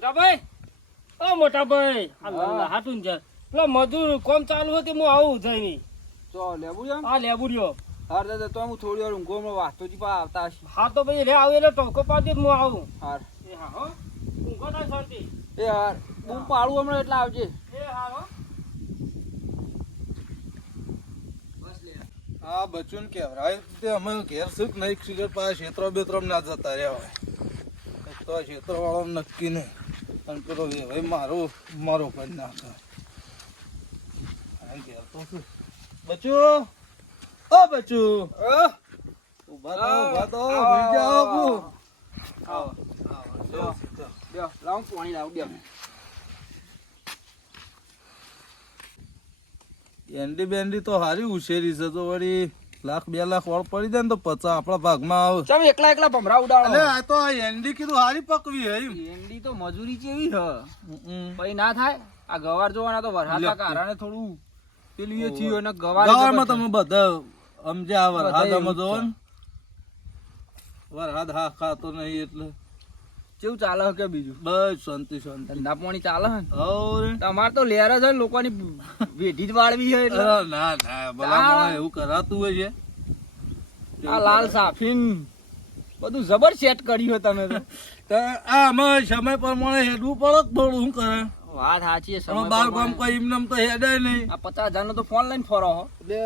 મોટા ભાઈ ઓ મોટા ભાઈ હાટું છે પેલો મજૂર કોમ ચાલુ હતી હું આવું જઈને ચો લેવું છે લેબુ લેબુડ્યો હાર દાદા તો હું થોડી વાર ઊંઘો હમણાં વાતો જી પા આવતા હશે. હા તો પછી રે આવે એટલે ટોકો પાડી દે, હું આવું. હાર. એ હા હો. ઊંઘો થાય શાંતિ. એ હાર. બૂમ પાડું હમણાં એટલે આવજે. એ હાર હો. આ બચ્ચું કેવરાય. તે અમે ઘેર સુખ નહીં સિગરેટ પાસે ક્ષેત્રો બેત્રો ના જતા રહ્યા હોય. તો આ વાળો નક્કી નહીં. અને પેલો ભાઈ મારો મારો કરી નાખે બચો તો ઓ બચો ઊભા થો ઊભા તો હોઈ જાઓ કુ. આવો લાવું પાણી લાવું બે. એન્ડી બેન્ડી તો હારી ઉછેરી છે તો વળી. લાખ બે લાખ વાળ પડી જાય ને તો પચાસ આપણા ભાગમાં આવે. ચાલ એકલા એકલા ભમરા અલે ઉડાડો આ તો આ એન્ડી કીધું હારી પકવી હે એન્ડી તો મજૂરી જેવી હ. હમ. પછી ના થાય? આ ગવાર જોવાના તો વરસાદના કારણે થોડું પેલું એ થયું અને ગવાર ગવારમાં તમે બધા સમજ્યા વરસાદ બધા અમે એવું જ જોવો ને. વરસાદ હા ખાતો નહીં એટલે. કેવું ચાલે કે બીજું? બસ શાંતિ શાંતિ. ધંધા પાણી ચાલે હે તમારે તો લેર ને લોકોની વેઢી જ વાળવી છે ના ના ભલા એવું કરાતું હોય છે. આ લાલ સાફીન. બધું જબર સેટ કર્યું હોય તમે તો. તો આ અમે સમય પ્રમાણે હેડવું પડે થોડું શું કરે? વાત સાચી છે બાર ગામ. કોઈ એમનેમ તો હેડે નહીં. આ પચાસ હજાર નો તો ફોન લઈને ફરો હો. એટલે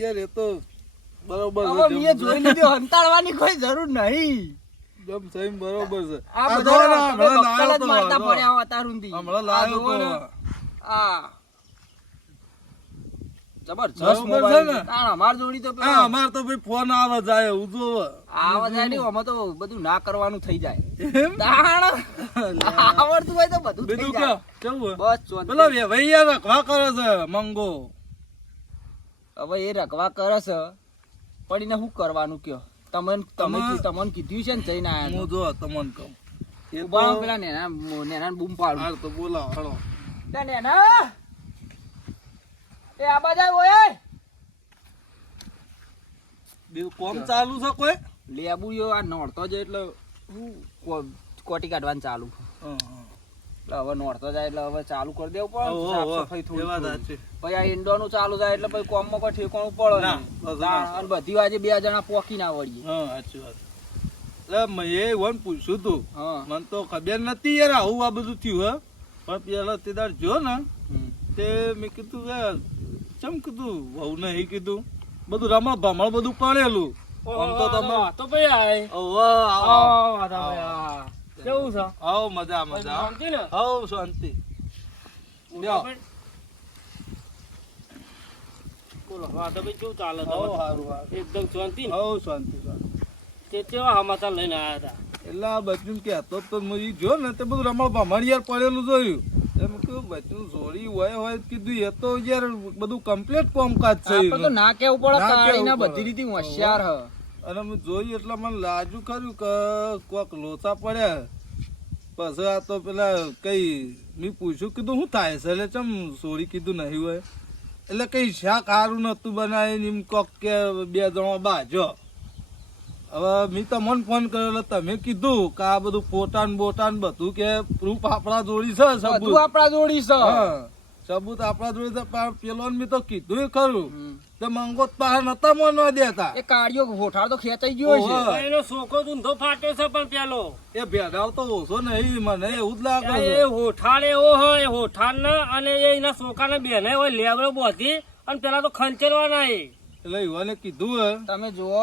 યાર એ તો બરોબર હવે મેં જોઈ લીધું હંતાડવાની કોઈ જરૂર નહીં. જમ સહી બરોબર છે. આ આ બધા જો ને, તમે હમણાં બક્કલ જ મારતા પડ્યા હો અત્યાર હમણાં લાયો તો આ જબરજસ્ત મોબાઈલ છે ને? અમાર જોડી તો હા અમાર તો ભાઈ ફોન આવે જાય એવું જોવે. આવા જાય નહીં, આમાં તો બધું ના કરવાનું થઈ જાય. તાણ. આવડતું હોય તો બધું થઈ જાય. કેવું? બસ. પેલો વેવૈયા રખવા કરે છે મંગો. હવે એ રખવા કરે છે. પણ એને શું કરવાનું કયો? તમને તમે તમે- કીધું છે ને જઈને આયા હું જો તમન કહું. એ તો પેલા નેના નેના બૂમ પાડ. હાલ તો બોલાવો હાલો તે નેના! એ આ બાજા ઓય બિલ કોમ ચાલુ છે કોઈ? લેબુયો આ નડતો જ એટલે હું કોટી કાઢવાનું ચાલુ. હા, એટલે હવે નોરતો જાય એટલે હવે ચાલુ કરી દેવું પડે. પછી આ ઈંડોનું ચાલુ થાય એટલે પછી કોમમાં કોઈ ઠેકાણું પડે ના, ના. અને બધી વાજે બે જણા પોકી ના વળીએ. સાચી વાત. એટલે મેં એ વન પૂછ્યું તું. મને તો ખબર નથી યાર આવું આ બધું થયું હે. પણ પેલા તેદાર જો ને તે મેં કીધું કે ચમ કીધું? વહુ નહીં કીધું બધું રમણ ભમણ બધું પડેલું. તો તમે તો ભાઈ ઓહો, કેવું છે? આવો મજા મજા. શાંતિ ને? હવ શાંતિ. લ્યો. બોલો હા તો ભાઈ કેવું ચાલે હવ તમારે? હારું હારું. એકદમ શાંતિ ને? હવ શાંતિ તે કેવા સમાચાર લઈને આવ્યા હતા? એટલે આ બચ્ચું હતો તો મેં જો ને તે બધું રમણ ભમણ યાર પડેલું જોયું. એમ કીધું બચ્ચું સોરી હોય હોય કીધું એ તો યાર બધું કમ્પ્લીટ કોમકાજ છે તો ના કેવું પડે ના કેવું કાળીના પડે. બધી રીતે હોશિયાર હ. અને મેં જોયું એટલે મને લાજુ ખરું કે કોક લોચા પડ્યા. પછી આ તો પેલા કઈ મેં પૂછ્યું કીધું શું થાય છે? એટલે ચમ સોરી કીધું નહીં હોય? એટલે કઈ શાક સારું નહોતું બનાવીને એમ કોક કે બે જણા બાજો. હવે મેં તમને ફોન કર્યો એટલે તમે કીધું કે આ બધું ફોટા ને બોટા ને બધું કે પ્રૂફ આપણા જોડી છે સબૂત? આપણા જોડી છે. સબૂત આપણા જોડી છે પેલો મેં તો કીધું ખરું. તો મંગોત પાસે નતા મનવા દેતા. એ કાળિયો હોઠાળ તો ખેંચાઈ ગયો છે. એનો સોકો ઊંધો ફાટ્યો છે પણ પેલો. એ ભેગાવ તો ઓછો નહીં મને એવું જ લાગે એ હોઠાળ એવો હોય હોઠાળ ના અને એના સોકા ને બેને હોય લેવડો બોધી અને પેલા તો ખંચેરવાના એ. એટલે યુવાને કીધું હે. તમે જુઓ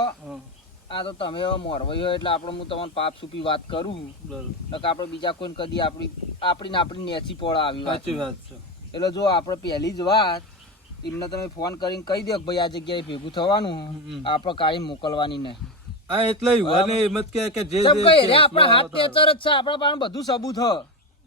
આ તો તમે હવે મોરવાઈ હોય એટલે આપણે હું તમને પાપ સુપી વાત કરું. બરોબર. નકર આપણે બીજા કોઈને કદી આપણી આપણી ને આપણી નેચી પોળા આવી વાત વાત છે. એટલે જો આપણે પહેલી જ વાત એમને તમે ફોન કરીને કહી દો કે ભાઈ આ જગ્યાએ ભેગું થવાનું આપણે કાઢી મોકલવાની નહીં. હા એટલે યુવાને એમ જ કે કે જે જે આપણા હાથ આવતા. જ છે આપણા પાસે બધું સબૂત હ.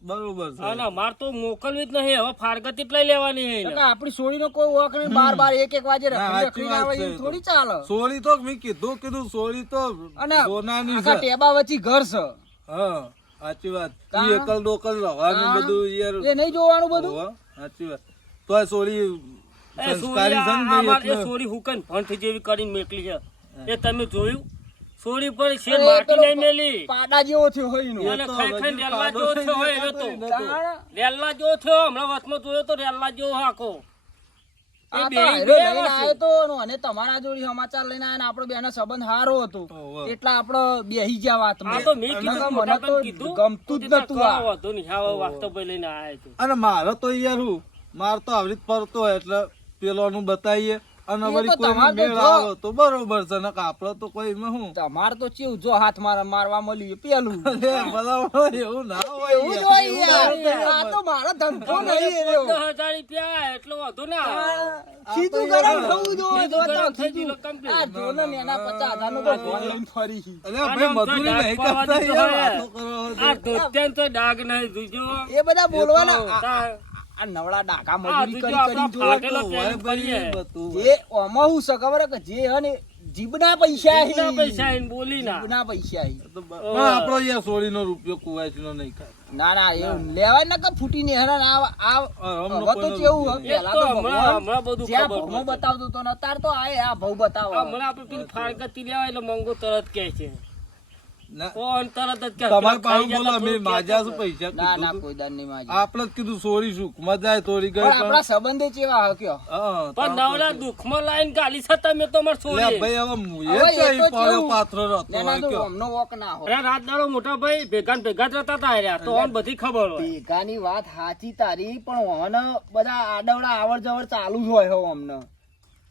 બરોબર છે. અને માર તો મોકલવી જ નહીં. હવે ફારગત જ લઈ લેવાની છે એટલે આપણી સોળીનો કોઈ વોક નહીં. બાર બાર એક એક વાજે રખડી આવે. થોડી ચાલે. સોળી તો મેં કીધું કીધું સોળી તો અને સોનાની છે. ટેબા વચ્ચે ઘર છે. હા સાચી વાત? એકલ ડોકલ રવાનું બધું યાર એ નહીં જોવાનું બધું? સાચી વાત. તો આ સોળી એ સોરી સંસ્કારી છે આ- ને આમાં એટલે. એ સોરી હુકન ભંઠ જેવી કરીને મેકલી છે. એ તમે જોયું? સોરી પર છે માટી નહીં મેલી. પાડા જેવો થયો હોય એનો. એને તો ખાઈ ખાઈને હજુ રેલવા જેવો થયો હોય નહીં, તો. ખાધો નહીં. તાણ રેલવા જેવો થયો? હમણાં વચમાં જોયો તો રેલવા જેવો આખો. એ આ તો બેય હાયરો બે લઈને એવા છે. આયો તો અને તમારા જોડે સમાચાર લઈને આવ્યા ને બે બેનો સંબંધ સારો હતો. એટલા આપડે બેહી ગયા વાત ગમતું જ તો નતું અને મારે તો યાર હું માર તો આવડી જ ફરતો એટલે પેલોનું બતાવીએ અને વળી તો મેળ આવે તો બરોબર છે ને આપડે તો કોઈ એમાં હું તમારે તો ચેવું જો હાથ મારા મારવા મળ્યું પેલું ભલા એવું ના હોય એવું હોય આ તો મારો ધંધો નહીં રહ્યો. હજાર રૂપિયા એટલો વધુ ના સીધું ગરમ થવું જોઈએ. જો તો સીધું. આ જો ને એના પચાસ હજારનો તો ફોન લઈને ફરી. અલ્યા ભાઈ મજૂરી નહીં કરતા દીધો યાર, હોય. વાતો કરો છો. આ ધોતિયાને તો ડાઘ નહીં જોજો. એ બધા બોલવાના આ- ડાકા મજૂરી કરી કરી ઓમાં હું છે ખબર કે જે ને પૈસા હી. પૈસા એને બોલી ના જીભના પૈસા હી. પણ આપણો યાર સોળીનો રૂપિયો કુવાસીનો નહીં ખાય. ના ના એવું લેવાય ને કે ફૂટી ને આ આ આ હવે તો કેવું હે, એ તો તો હમણાં ભગવાન હમણાં બધું ખબર બતાવતો તો ને અત્યારે તો આ આ ભાવ બતાવો હમણાં આપણે પેલી ફાળકતી લેવાય એટલે મંગો તરત કહે છે. કોણ તરત જ તમારે પેલા બોલો અમે માજા શું પૈસા ના ના કોઈ દાન નહીં માજી. આપણે કીધું સોરી શું? મજા આવે ગઈ પણ પણ આપણા સંબંધે ચેવા હે કયો? હા, તો પણ નવરા દુઃખમાં લાઈન ગાલી છે તમે તો મારે લે ભાઈ હવે મુએ હવે એ ચોઈ તો પડ્યો કેવું? પાથરો હોય ના તો કયો. અમનો વોક ના હોય. અરે રાત દાડો મોટા ભાઈ ભેગા ને ભેગા જ રહેતા હતા. તો બધી ખબર હોય. ભેગાની વાત સાચી તારી પણ ઓને બધા આડવડા આવડ જવડ ચાલુ જ હોય હો અમને.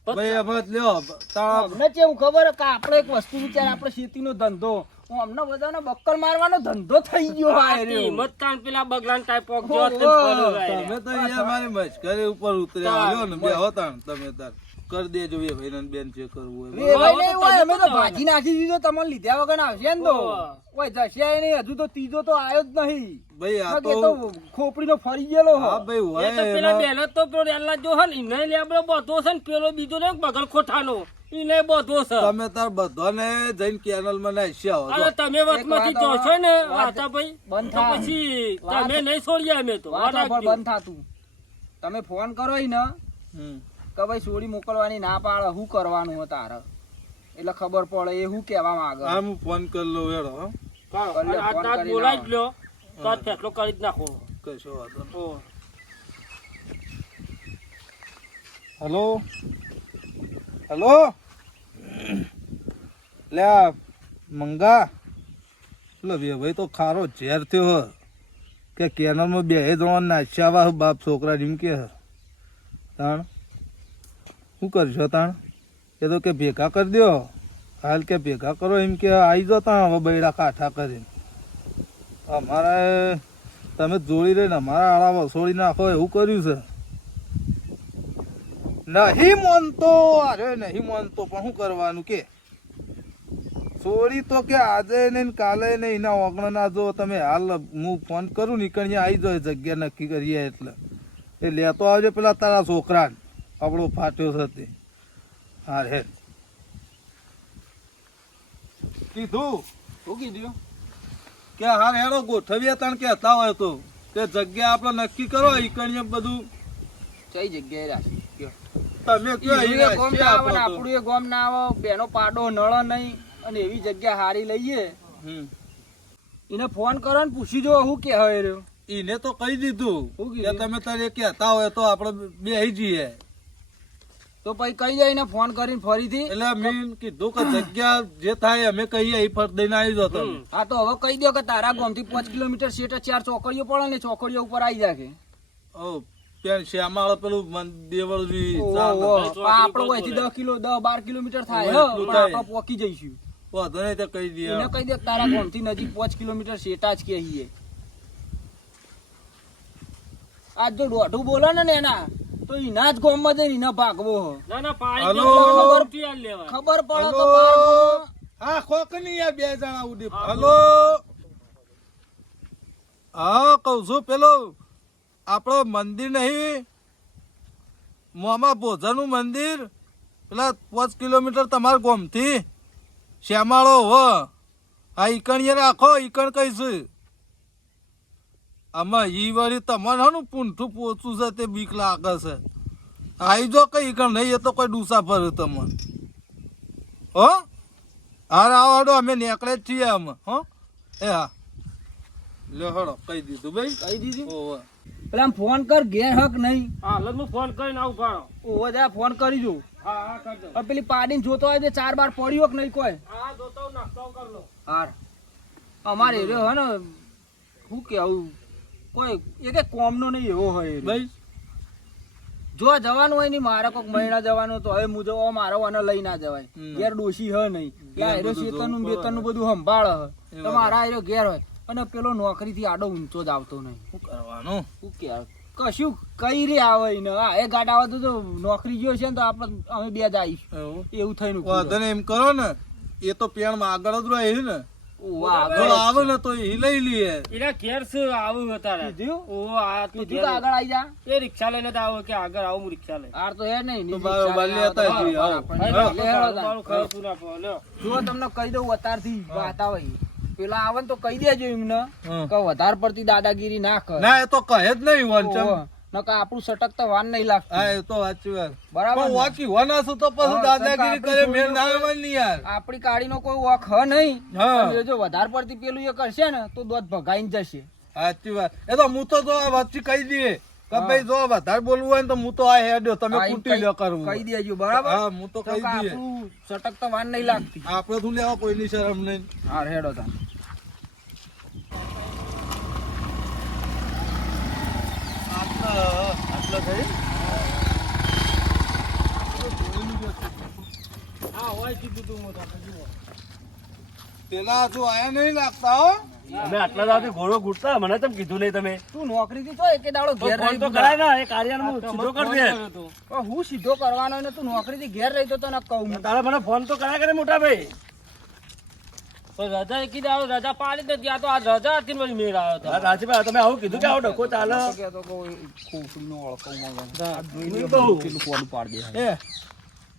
ભાઈ હવે લ્યો તારા અમને કેવું ખબર હે કે આપણે એક વસ્તુ વિચાર આપણે ખેતીનો ધંધો અમને બધાને બક્કર મારવાનો ધંધો થઈ ગયો હા રે. હિંમત કાન પેલા બગલાન ટાઈપ ઓફ જો તમે તો યાર મારી મશ્કરી ઉપર ઉતર્યા આવ્યો ને બે હોતા તમે તાર. કરી દેજો એ ભાઈ ને બેન જે કરવું હોય અમે તો ભાજી નાખી દીધો તમને લીધા વગર આવશે ને તો. ઓય જશે નહીં હજુ તો ત્રીજો તો આવ્યો જ નહીં. ભાઈ આ તો ખોપડી નો ફરી ગયેલો હા ભાઈ હોય તો પેલા એમાં- તો પેલો રેલા જો હે ને, ઈને લેબડો બધો છે ને પેલો બીજો ને બગલ ખોઠાનો. ઈને બધો છે. તમે તાર બધાને જઈને કેનલમાં નાખ્યા હો અરે તમે વચમાંથી જો જોશો ને વાતા ભાઈ બંધ થા. પછી તમે નહીં છોડીએ અમે તો. વાતા. બંધ થાતું. તમે ફોન કરો ને હમ. કે ભાઈ સોડી મોકલવાની ના પાડે શું કરવાનું હોય તારે? એટલે ખબર પડે એ શું કહેવા માંગે? હા હું ફોન કરી લઉં હેડો આવો. જ લો. તો આ કરી જ નાખો. કશો વાંધો હલો? હલો? લે આ મંગા? લે બે ભાઈ તો ખારો ઝેર થયો હ. કે કેનલમાં બે જણ નાચ્યા વા બાપ છોકરા જેમ કે હ. તાણ? શું કરશો તાણ? એ તો કે ભેગા કરી દો હાલ કે ભેગા કરો એમ કે આવી જાઓ તા હવે બૈડા કાઠા કરીને. અમારે તમે જોડી રહીને અમારા આળા વસોડી નાખો એવું કર્યું છે. નહીં માનતો. અરે નહીં માનતો, પણ શું કરવાનું કે? ચોરી તો કે આજે નહીં કાલે નહીં, એના ઓગણ ના જો તમે હાલ હું ફોન કરું નીકળીએ આવી જાય જગ્યા નક્કી કરીએ એટલે. એ લેતો આવજો પેલા તારા છોકરાને. આપણો ફાટ્યો છે તે હા હે કીધું? શું કીધું? કે હાર હેડો ગોઠવીએ તણ કહેતા હોય તો. કે જગ્યા આપણે નક્કી કરો ઈકણીએ બધું. કઈ જગ્યાએ રાખી? તમે કયો અહીં ગોમ ના આવે આપણું એ ગોમ ના આવો બેનો પાડો નળ નહીં અને એવી જગ્યા હારી લઈએ. હમ. એને ફોન કરો ને પૂછી જો શું કે હવે રહ્યો. ઈને તો કહી દીધું કે? તમે તારે કહેતા હોય તો આપણે બે જઈએ. તો પછી કહી દે એને ફોન કરીને ફરીથી. એટલે મેં કીધું કે જગ્યા જે થાય અમે કહીએ એ ફર દઈને આવી જતો હા તો હવે કહી દો કે તારા ગામથી પાંચ કિલોમીટર સેટ ચાર ચોકડીઓ પડે ને ચોકડીઓ ઉપર આવી જાય ઓ પેન શ્યામાળ પેલું દેવળજી. આપડે અહીંથી દસ કિલો દસ બાર કિલોમીટર થાય. આપણે પોકી જઈશું. વાંધો નહીં તો કહી દે એને કહી દે તારા ગામથી નજીક પાંચ કિલોમીટર સેટા જ કહીએ. આજ જો દોઢું બોલે ને ને એના. તો એના જ ગામમાં જઈને એના ભાગવો. ના ના પાડી ખબર લેવા. ખબર પડે તો હા ખોક નહીં બે જણા ઉડી હલો? હા કહું છું પેલો આપણો મંદિર નહીં. મોમાં ભોજાનું મંદિર. પેલા પાંચ કિલોમીટર તમારા ગામથી. શ્યામાળો હો. આ ઈકણીએ રાખો ઈકણ કહીશું. આમાં ઈ વળી તમારે હનું પૂંઠું પોચું છે તે બીક લાગે છે. આઈ જો કઈ ઈકણ નહીં એ તો કોઈ ડૂસા ભર્યું તમને. હો? હા આવો હડો અમે નીકળે જ છીએ અમે હો? એ હા. લે હડો કહી દીધું ભાઈ કહી દીધું? ઓવે પેલા આમ ફોન કર ઘેર હક નહીં. હા હું ફોન કરીને આવું પાડો ઓવો જા ફોન કરી જો. હા હા કરજો પેલી પાડીને જોતો હોય તો ચાર બાર પડ્યો કે નહીં કોઈ? હા જોતો હું કર લો. હાર. અમારે રહ્યો હે ને શું કેવું કોઈ એ કે કોમનો નહીં એવો હોય ભાઈ જો જવાનું હોય ને મારે કોઈક મહિના જવાનું તો હવે મુજબ મારો આને લઈ ના જવાય. ઘેર ડોશી હ નહીં. ત્યાં ઘેર શેતનનું બેતરનું બધું સંભાળ હ. તો મારા એરો ઘેર હોય. અને પેલો નોકરીથી આડો ઊંચો જ આવતો નહીં. શું કરવાનું? શું કે કશું કઈ રે આવે ને. આ એ ગાડા આવે તો નોકરી ગયો છે ને તો આપણે અમે બે જ આવીશું. એવું? થઈ થઈને એમ કરો ને. એ તો પેણમાં આગળ જ રહે ને. આવે ને તો એ લઈ લઈએ એના ઘેર શું આવું કીધું? ઓ આ તો આગળ આવી જા. એ રિક્ષા લઈને જ આવો કે આગળ આવું રિક્ષા લઈ આર તો નહીં તો આવો. લે. જો તમને કહી દઉં અત્યારથી વાત આવે પેલા આવે ને તો કહી દેજો એમને કે વધારે પડતી દાદાગીરી ના કર. ના એ તો કહે જ નહીં વંચમ નકર આપણું સટક તો વાન નહીં લાગતું. હા એ તો સાચી વાત. બરાબર? વાકી છું તો પછી દાદાગીરી કરે મેળ ના આવે ને યાર. આપણી કાળીનો કોઈ વખ હ નહીં. હા. એ જો વધારે પડતી પેલું એ કરશે ને તો દોધ ભગાઈને જશે. સાચી વાત. એ તો હું તો જો આ વચ્ચે કહી દઈએ. કે ભાઈ જો વધારે બોલવું હોય ને તો હું તો આ હેડ્યો તમે કૂટી લો કરવું. કહી દેજો બરાબર? હા હું તો કહી દઈએ. સટક તો વાન નહીં લાગતી. આપણે શું લેવા કોઈની શરમ નહીં. હા હેડો તા આટલો થઈ હા, હોય કીધું તું હું તો, જુઓ. પેલા હજુ આયા નહીં લાગતા હો. અમે આટલા દાડાથી ઘોડો ઘૂંટતા? મને તેમ કીધું નહીં તમે? તું નોકરીથી તો એકે દાડો ઘેર રહી તો કરાય ને એ કાર્યનો હું સીધો ફોન દે. કર્યો તો. પણ હું સીધો કરવાનો ને તું નોકરીથી ઘેર રહી તો તને કહું. તારા મને ફોન તો કરાય કરે મોટા ભાઈ. પણ રજા એકી દાડો રજા પાડી તો આ રજા હતી મેળ આવ્યો હતો. તમે આવું કીધું કે આવો ચાલે તો મળે. કેટલું પાડી દે. એ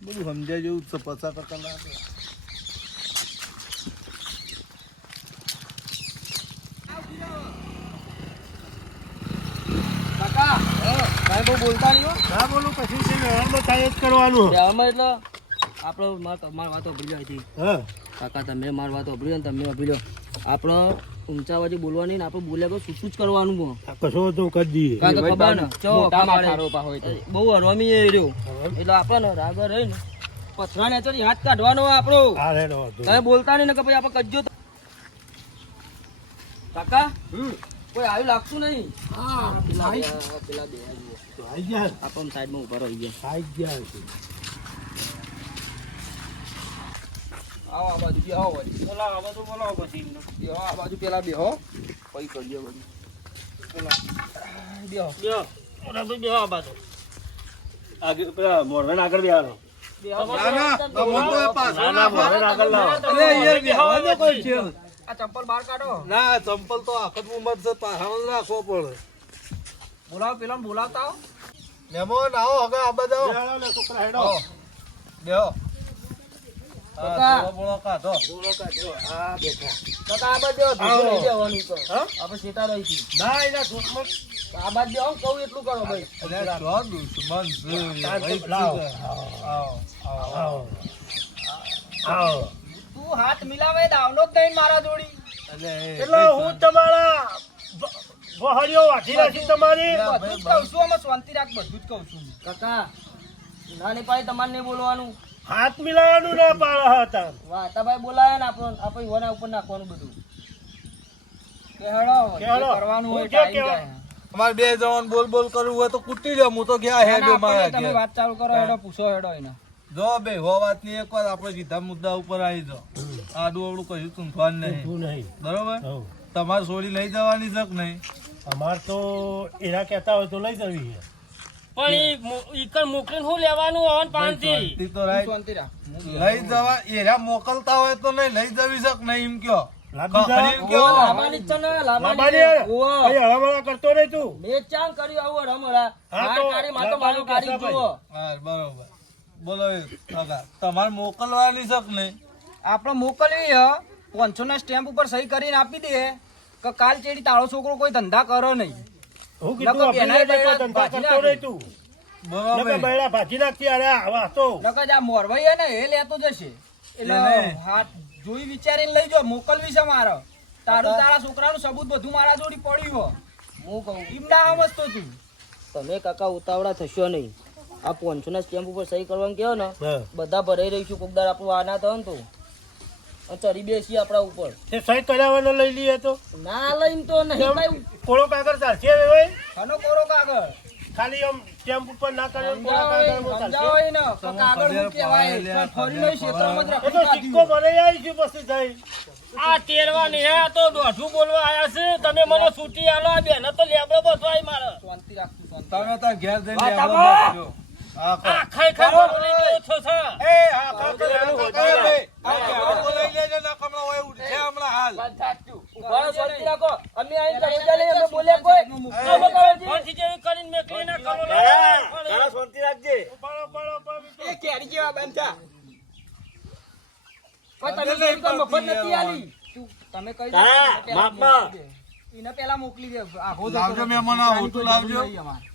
બધું સમજાય જેવું છે પચાસ ટકા લાગે કાકા ભાઈ બહુ બોલતા નહીં હો. ના બોલું પછી છે વ્યવહારમાં થાય જ કરવાનું વ્યવહારમાં એટલે આપણો માર વાત સાંભળી લો હા કાકા તમે માર વાત સાંભળી તમે સાંભળી લો. આપણે ઊંચા વાજે બોલવાની ને આપણે બોલ્યા પછી શું જ કરવાનું બો કશો તો કરી દઈએ. કાં ખબર ને? ચો મોટા ખબર માથારો પા હોય બહુ હરવામી એ રહ્યો. એટલે આપણે રાગ રાગર રહી ને પથરા ને ચડી હાથ કાઢવાનો આપણો. હા રેડો વાંધો તમે બોલતા નહીં ને કે ભાઈ આપણે કજ્જો તો. કાકા કોઈ આવ્યું લાગતું નહીં? પેલા બે- પેલા બે આવી આઈ ગયા. આપણે સાઈડમાં ઊભા રહી ગયા. આઈ ગયા છે. આવો આ બાજુ બેહો વળી. બોલાવો, આ બધું બોલાવો પછી બેહો આ બાજુ પેલા બેહો. પછી કરજો બધું. બેહો. બેહો. બેહો આ બાજુ. આગળ પેલા મોરવાને આગળ બેહાડો. ના ના આ મોટો એ પાછો ના ના મોરવાને આગળ લાવો. અરે યાર બેહવા દો કોઈ છે આ ચંપલ બહાર કાઢો. ના ચંપલ તો આખત ઉંમર છે પાછળ રાખવો પડે. બોલાવો પેલા બોલાવતા આવો. મહેમાન આવો હવે આ બધા બેહાડો છોકરા હેડો. બેહો. કાકા. હા, બોલો કાઢો. આ બેઠા. કાકા આ બાજુ ધીરે જવાનું તો આપણે શેતા રહી છીએ. ના એના છોકમાં આ બાજુ બેહો કહું એટલું કરો ભાઈ. અરે શું દુશ્મન છે. ભાઈ લાવો. આવો આવો આવો. આવો. તું હાથ મિલાવે દાવલો જ નહીં મારા જોડી. એટલે હું તમારા વ- વાઢી રાખી તમારી? બધું જ કહું છું અમે શાંતિ રાખ બધું જ કહું છું. કાકા નાની પાડી તમારે નહીં બોલવાનું. હાથ મિલાવાનું ના પાડે હતા. વાતાભાઈ બોલાયા ને આપણો આપણે ઈવાના ઉપર નાખવાનું બધું. કે હેડો કે જે હેડો. કરવાનું હોય? જાય. અમારે બે જણ બોલ બોલ કરવું હોય તો કૂટી જાવ હું તો ગયા હેડો મારા તમે વાત ચાલુ કરો હેડો પૂછો હેડો એને. જો બે હો વાતની એક વાર આપણે સીધા મુદ્દા ઉપર આવી જાઓ. આડું અવળું કશું ચૂંટવાનું નહીં. નહીં. બરોબર? તમારે છોડી લઈ જવાની શક નહીં? અમાર તો એના કહેતા હોય તો લઈ જવી છે. પણ ઈ મો- ઈ કણ મોકલીને શું લેવાનું પાનથી? લઈ જવા એરા મોકલતા હોય તો નહીં લઈ જવી શક નહીં એમ કયો. ને કરતો નહીં તું? મેં ચાંગ કર્યું આવું બરોબર. બોલો તમારે મોકલવાની શક નહીં? આપણે મોકલવી પાંચસો ના સ્ટેમ્પ ઉપર સહી કરીને આપી દે. કે કાલ ચેડી તારો છોકરો કોઈ ધંધા કરો નહીં. હું કીધું આપણે બેનાય નહીં કરતો, બૈરા ધંધા કરતો નાખી. તું. નકર બૈરા ભાજી નાખતી અરે આવા તો. નકર આ મોરવાઈ ને એ લેતો જશે. એટલે હાથ જોઈ વિચારીને લઈ જો મોકલવી છે મારો. તારું તારા છોકરાનું સબૂત બધું મારા જોડી પડ્યું હો હું કહું. એમ ના સમજતો તું. તમે કાકા ઉતાવળા થશો નહીં. આ પોન્સો ના સ્ટેમ્પ ઉપર સહી કરવાનું કહો ને બધા ભરાઈ રહીશું કોકદાર આપણું આના થયો ને તો. ચડી બેસી આપણા ઉપર. તે સહી કરાવવાનો લઈ લઈએ તો? ના લઈને તો નહીં ભાઈ કોળો કાગળ ચાલશે હવે ભાઈ? હનો કોરો કાગળ? ખાલી આમ ટેમ્પ ઉપર ના કરે કોળા કાગળ કાગળમાં સમજાવો ચાલશે તો કાગળ શું કહેવાય? પણ ફરીને ક્ષેત્રમાં જ તો સિક્કો મને આવી છે પછી થઈ આ તેરવા નહીં આ તો દોઢું બોલવા આયા છે. તમે મને છૂટી આલો આ બેને તો લેબડો બસવાય મારે. શાંતિ રાખતું, શાંતિ. તમે તો ઘેર જઈને. બેસજો. હા, ખા. આ ખાઈ ખાઈ બોલી ગયો છો છે એ, હા, ખા, ખા, ખા, ખા, ભાઈ. આ ઘેર લેજો ને હમણાં હોય ઉઠશે હમણાં હાલ. ઊભા રહો, રાખો અમે અહીં કબજા લઈ અમે બોલ્યા કોઈ અમે કબજી. ફોનથી જેવી કરીને મેકલી ના કરો ઉપાડો, ઉપાડો, ઉપાડો. એ કેરી જેવા બનતા. પણ તમે તમને કોઈ મફત નથી આલી તમે કહી દો, મોકલી આખો લાવજો. મહેમાનો, આની લાવજો. અમારે.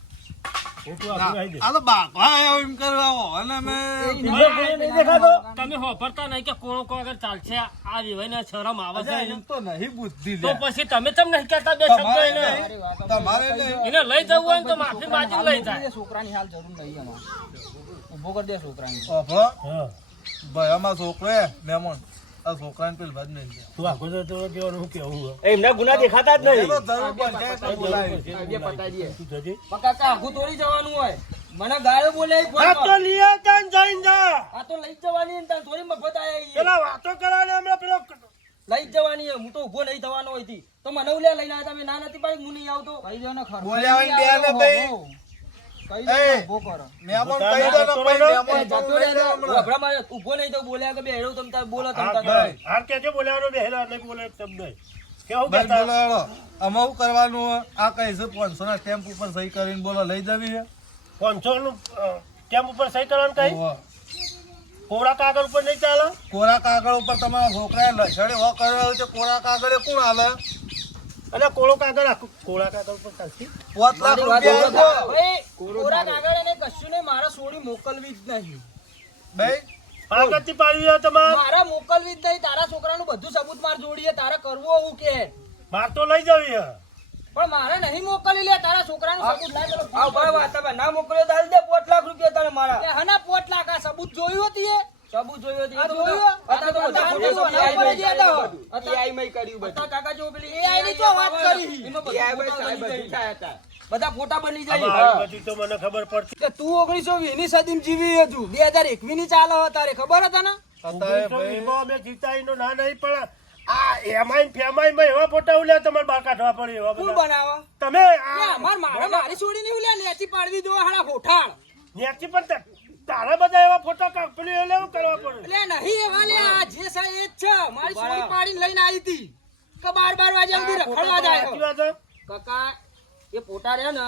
તમે હોભરતા નહીં કે કોણો કો આગળ ચાલશે? આ વિવાઈને શરમ આવે છે અચ્છા, એને. એમ તો નહીં બુદ્ધિ તો પછી તમે કેમ નહીં કહેતા બે શબ્દો એને. લઈ જવું હોય ને તો માફી માંગીને લઈ જાય. છોકરાની હાલ જરૂર નહીં ઊભો કરી દે છોકરાને. ભાઈ અમારો છોકરો હે, મહેમાન. આ છોકરાને પેલી બાજુ નહીં તું આખો તો તો કેવાનું શું કેવું હે? એનો જરૂર પડશે એટલે બોલાવી. બે પતાઈ તું જજે. કાકા આઘું થોડી જવાનું હોય મને ગાળો બોલે ફોન તો લીએ જાન જઈને જા. આ તો લઈ જવાની ને થોડી મફત આયા પેલા વાતો કરાવે હમણાં પેલો લઈ જવાની. હું તો ઊભો નહીં થવાનો હોય તો મને ઉલ્યા લઈને આવ્યા તમે ના નથી પાડી હું નહીં આવતો કહી દો ને ખરો બોલ્યા હોય બે ને ભાઈ. ઊભો નહીં તો બોલ્યા કે તમ તાર બોલો તમ તાર બોલે શબ્દ કરવાનું આ કઈ છે? પાંચસો ના સ્ટેમ્પ ઉપર સહી કરીને બોલો લઈ જવી છે? પાંચસો નું ઉપર સહી કરવાનું કઈ? કોરા કાગળ ઉપર નહીં ચાલે? કોરા કાગળ ઉપર તમારા છોકરાએ લસણે હો કર્યો છે કોરા કાગળે કોણ હાલે? અને કોળો કાગળ આખું કોળા કાગળ ઉપર ચાલશે પોત લાખ રૂપિયા. આપો. કાગળ. અને કશું નહીં મારા સોડી મોકલવી જ નહીં. ભાઈ આગળથી પાડી દો તમારે. મારા મોકલવી જ નહીં તારા છોકરાનું બધું સબૂત માર જોડીએ તારે કરવું એવું કે? માર તો લઈ જવી હે પણ મારે નહીં મોકલી લે તારા છોકરાનું સબૂત પેલો આ ભાઈ વાત તમે ના મોકલ્યો તો આલી દે પાંચ લાખ રૂપિયા તારે મારા. હના પોટ લાખ આ સબૂત જોયું હતી એ સબૂત જોયો તો જોયો? અતા તો બધા- બધા ફોટો બધા સબૂત ફોટો કર્યું કર્યું બધું. કાકા જો પેલી એઆઈ ની તો વાત કરી. એઆઈ ભાઈ સાહેબ બની હતા. બધા ફોટા બની જાય. બધી તો મને ખબર પડતી. કે તું ઓગણીસો વીસની સદી જીવી હજુ બે હજાર એકવી ની ચાલે તારે. ખબર હતા ને? અત્યારે ઓગણીસો ભાઈ વીસમાં અમે જીતાઈનો ના નહીં પણ આ એમાંય ને ફેમાંયમાં એવા ફોટા ઉલ્યા તમારે બહાર કાઢવા પડે એવા કોણ બધા. તમે મારે મારી છોડી ની ઉલ્યા નેચી પાડવી જો હાડા ગોઠાળ ન્યાથી પણ તારા બધા એવા ફોટા કાપલી એટલે એવું કરવા પડે? એટલે નહીં એવા લે આ જે સા એ જ છે. મારી છોડી પાડીને લઈને આવી હતી. કે બાર બાર વાગે સુધી રખડવા જાય. કાકા એ ફોટા રહ્યા ને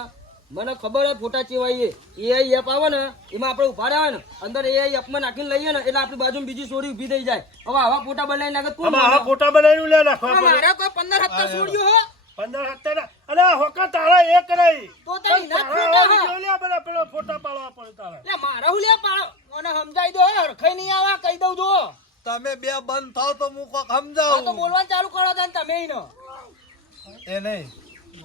મને ખબર હે ફોટા ચેવાય એ એઆઈ એપ આવે ને એમાં આપણે ઊભા રહ્યા ને અંદર એઆઈ એપમાં નાખીને લઈએ ને એટલે આપણી બાજુ બીજી સોરી ઊભી થઈ જાય. હવે આવા ફોટા બનાવી નાખે કોણ આવા ફોટા બનાવીને લે નાખવા મારે કોઈ પંદર હપ્તા છોડ્યું હો. પંદર ના અરે હોકા તારા એક રહી તો તારી ના ફોટા. વીડિયો લ્યા પેલો ફોટા પાડવા પડે તારા. લે મારા હું લે પાડો મને સમજાઈ દો હરખાઈ નહીં આવા કહી દઉં જો. તમે બે બંધ થાવ તો હું કોક સમજાવું. તો બોલવાનું ચાલુ કરો ને તમે ઈ નો એ નહીં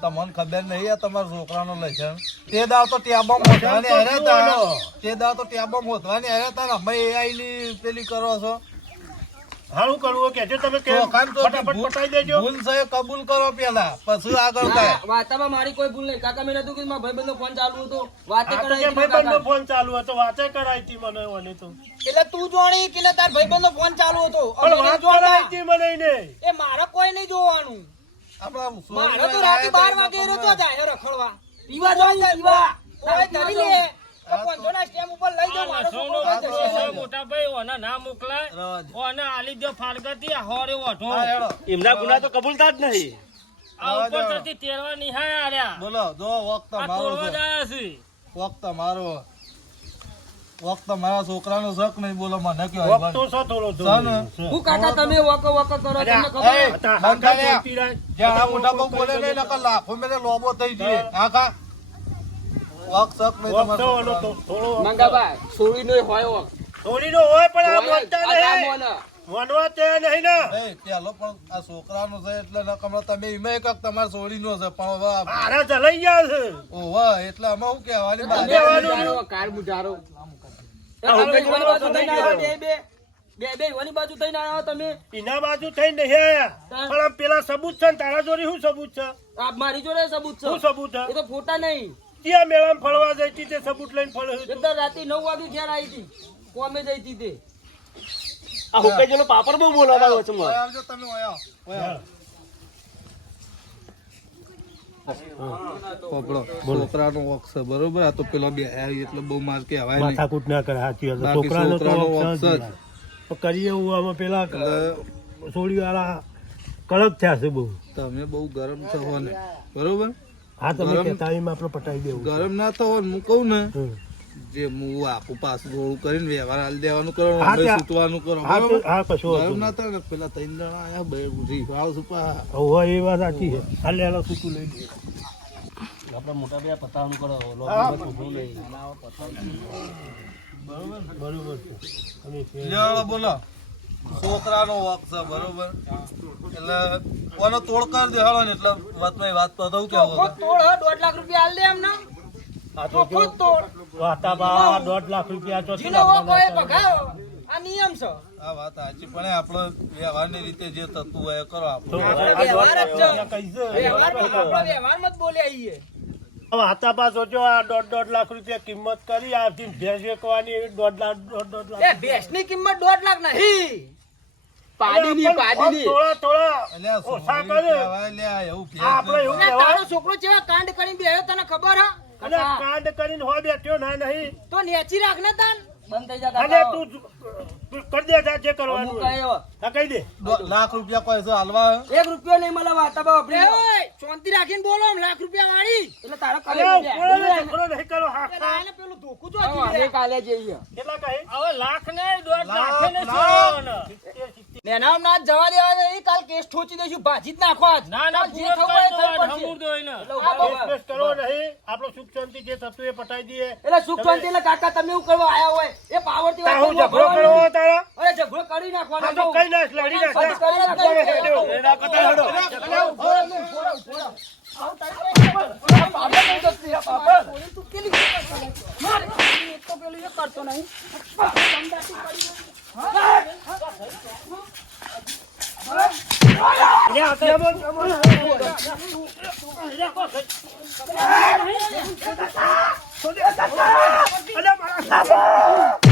તમને ખબર નહીં આ તમારા છોકરાનો લક્ષણ તે દાવ તો ટેબમાં મોઢવાની હેરે તા તે દાવ તો ટેબમાં મોઢવાની હેરે તા ને અમે AI ની પેલી કરો છો. હારું કરવું કે તમે કે કામ. તો ફટાફટ પટાઈ દેજો. ભૂલ છે કબૂલ કરો પેલા પછી આગળ થાય વાર્તામાં મારી કોઈ ભૂલ નહીં. કાકા મેં નતું કીધું મારા ભાઈબંધનો ફોન ચાલુ હતો. વાતે કરાઈ ભાઈબંધનો ફોન ચાલુ હતો વાતે કરાઈ હતી મને મને તો. એટલે તું જોણી કે તાર ભાઈબંધનો ફોન ચાલુ હતો? પણ વાત નહીં કરાઈ હતી મને ને એ મારે કોઈ નહીં જોવાનું. આપણા મારે તો રાતે બાર આયા વાગે તા તો જાય રખડવા. પીવા જાય પીવા. ઓય ધરી લે. તો પંચોના સ્ટેમ ઉપર લઈ જાઓ મારો છોકરો આ કઈ તો જશે. છે. મોટા ભાઈ ઓને ના મોકલાય ઓને આલી દો ફાળગતી હોરે ઓઢો. એમના ગુના તો કબૂલતા જ નહીં. આ ઉપરથી તેરવા નિહાય આર્યા. બોલો જો વખત મારો છે. વખત મારો વખત મારા છોકરાનો શક નહીં બોલો મને કયો વખતો છો. થોડો હું કાકા તમે વકો વકો કરો તમને ખબર હતા, બંધ હાકા કર્યા. ચોંટી રહ્યા. જ્યાં આ મોટા બહુ બોલે નહીં નકર લાખો મેલે લોબો થઈ ગયો. કા વખત શક નહીં વખતો તમારા ઓલો છોકરાનો. તો- થોડો મંગાભાઈ સોરી નો હોય સોરીનો હોય પણ આ મોનતા નહીં. મોને. તે નહીં ને. એ પેલો પણ આ છોકરાનો છે એટલે ન કમળા તમે એમાં એક તમારા સોરીનો છે પણ હવે મારા જલાઈ ગયા છે. ઓવા એટલે આમાં શું કહેવાની તમે કહેવાનું કાર મુજારો. આ તમે હુંકે ઈવાની બાજુ થઈને આવ્યા બે બે બે બે બાજુ થઈને આવ્યા તમે. એના બાજુ થઈ નહીં આયા પણ આમ પેલા સબૂત છે ને તારા જોડે શું સબૂત છે? આ મારી જોડે સબૂત છે. શું સબૂત છે? એ તો ફોટા નહીં. ત્યાં મેળામાં ફળવા જઈ હતી તે સબૂત લઈને ફળ રાતે નવ વાગે ઘેર આવી હતી. કોમે જઈ હતી તે. આ હુકેજીનો પાપડ બહુ બોલાતા હોય છે મને. આવજો તમે ઓયા ઓયા. પકડો. છોકરાનો વોક બરોબર? આ તો પેલો બે આવી એટલે બહુ માર કે માથાકૂટ ના કરે સાચી વાત છોકરાનો તો કરીએ આમાં પેલા સોળી વાળા કડક થયા છે બહુ. તમે બહુ ગરમ થવો ને બરોબર? હા તમે એમાં આપણે પટાઈ દેવું ગરમ ના થવો હું કહું ને જે હું આખું પાછું થોડું કરીને વ્યવહાર હાલ દેવાનું કરો સૂતવાનું કરો હા કશો ગરમ ના થાય ને પેલા ત્રણ જણા આયા બે ઉઠી વાળ સુપા. હવે એ વાત સાચી છે. હાલે હાલો સૂતું લઈ દે આપણે મોટા બે પતાવાનું કરો બરોબર છે બરોબર છે. લ્યો બોલો. છોકરાનો વોક છે બરોબર? એટલે કોનો તોડ કરી દે ને એટલે વાતમાં વાત તો દઉં કે હવે તોડ હા દોઢ લાખ રૂપિયા આલ દે એમને. આ તો ચોખ્ખો તોડ. વાતા બા દોઢ લાખ રૂપિયા ભગાવો. આ નિયમ છે. આ વાત સાચી પણ આપણે વ્યવહારની રીતે જે થતું હોય એ કરો આપણે. વ્યવહાર જ છે. વ્યવહાર છે? વ્યવહારમાં તો આપણે વ્યવહારમાં જ બોલ્યા આઈએ હાથા પા સોચો આ દોઢ દોઢ લાખ રૂપિયા કિંમત કરી આથી ભેંસ વેચવાની દોઢ લાખ દોઢ દોઢ લાખ એ ભેંસની કિંમત દોઢ લાખ નહીં. પાડીની પાડીની. થોડા થોડા ઓછા કરે. કહેવાય લે આ એવું આ આપણે એવું તારો છોકરો જેવા કાંડ કરીને બેહ્યો તને ખબર હા? અને કાંડ કરીને હો બેઠ્યો ના નહીં. તો નેચી રાખ ને તાન. બંધ થઈ જા અને તું કરી દે જા જે કરવાનું હું કયો. હા કહી દે. લાખ રૂપિયા કોઈ જો હાલવા 1 રૂપિયો નહીં મળવા તબ આપણે શાંતિ રાખીને બોલો લાખ રૂપિયા વાળી. એટલે તારા કરે કરો નહીં કરો હા એને પેલું ધોકું જો કાલે જઈએ. કેટલા કહે? હવે લાખ ને દોઢ લાખ ને 100 નેનામ ના જવા દેવા નહીં કાલ કેસ ઠોચી દઈશું ભાજી જ નાખો આજ. ના ના જે થવું હોય કરી એ દો થવું પડશે. હમુર દો એને. એટલે ઊભા કેસ ઊભા. બેસ કરવો નહીં આપણો સુખ શાંતિ જે થતું એ પટાઈ દઈએ એટલે સુખ શાંતિ એટલે કાકા તમે એવું કરવા આયા હોય એ પાવરથી વાત તાહુ ઝઘડો કરવો તારા અરે ઝઘડો કરી નાખવાનો તો કઈ નાખ લડી નાખ પછી કરી નાખવાનો. એના કરતા હેડો. મારા Aduh,